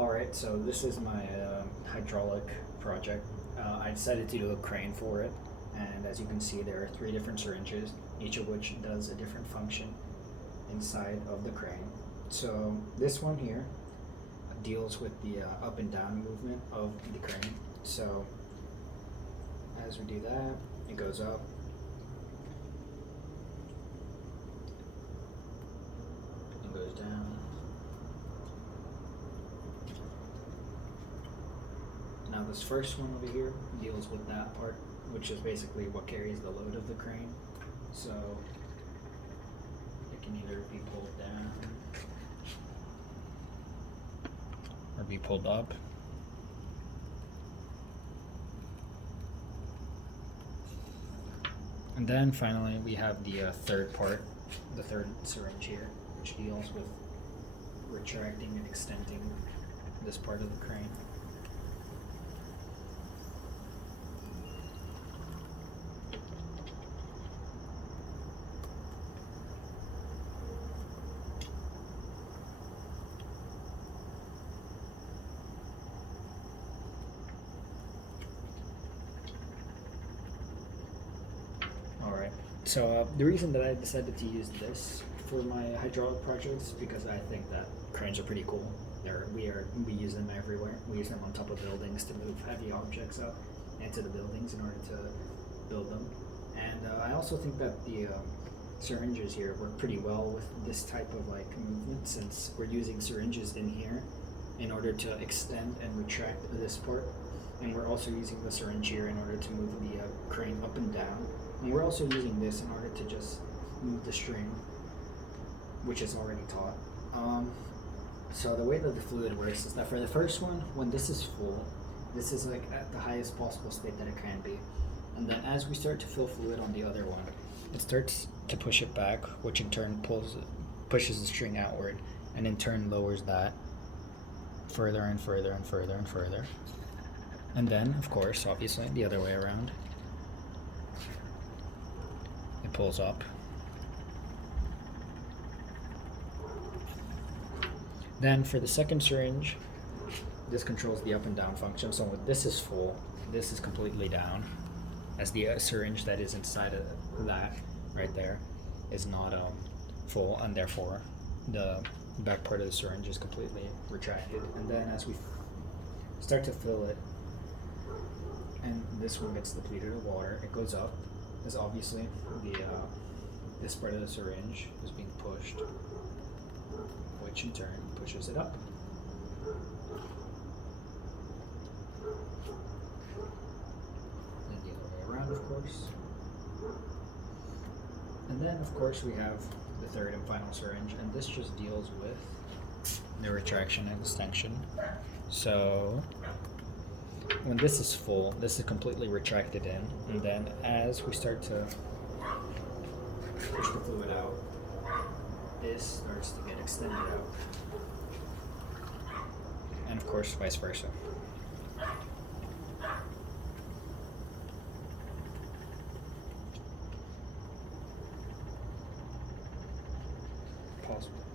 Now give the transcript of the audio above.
Alright, so this is my hydraulic project. I decided to do a crane for it, and as you can see, there are three different syringes, each of which does a different function inside of the crane. So this one here deals with the up and down movement of the crane. So as we do that, it goes up. It goes down. Now this first one over here deals with that part, which is basically what carries the load of the crane. So it can either be pulled down or be pulled up. And then finally we have the third part, the third syringe here, which deals with retracting and extending this part of the crane. Alright, so the reason that I decided to use this for my hydraulic projects is because I think that cranes are pretty cool. We use them everywhere. We use them on top of buildings to move heavy objects up into the buildings in order to build them. And I also think that the syringes here work pretty well with this type of like movement, since we're using syringes in here in order to extend and retract this part. And we're also using the syringe here in order to move the crane up and down. And we're also using this in order to just move the string, which is already taught. So the way that the fluid works is that for the first one, when this is full, this is like at the highest possible state that it can be. And then as we start to fill fluid on the other one, it starts to push it back, which in turn pushes the string outward, and in turn lowers that further and further and further and further. And then, of course, obviously, the other way around. It pulls up. Then for the second syringe, this controls the up and down function. So when this is full, this is completely down, as the syringe that is inside of that right there is not full, and therefore the back part of the syringe is completely retracted. And then as we start to fill it, and this one gets depleted of water, it goes up, as obviously this part of the syringe is being pushed, which in turn pushes it up. And the other way around, of course. And then, of course, we have the third and final syringe, and this just deals with the retraction and extension. So when this is full, this is completely retracted in, and then as we start to push the fluid out, this starts to get extended out. And of course, vice versa.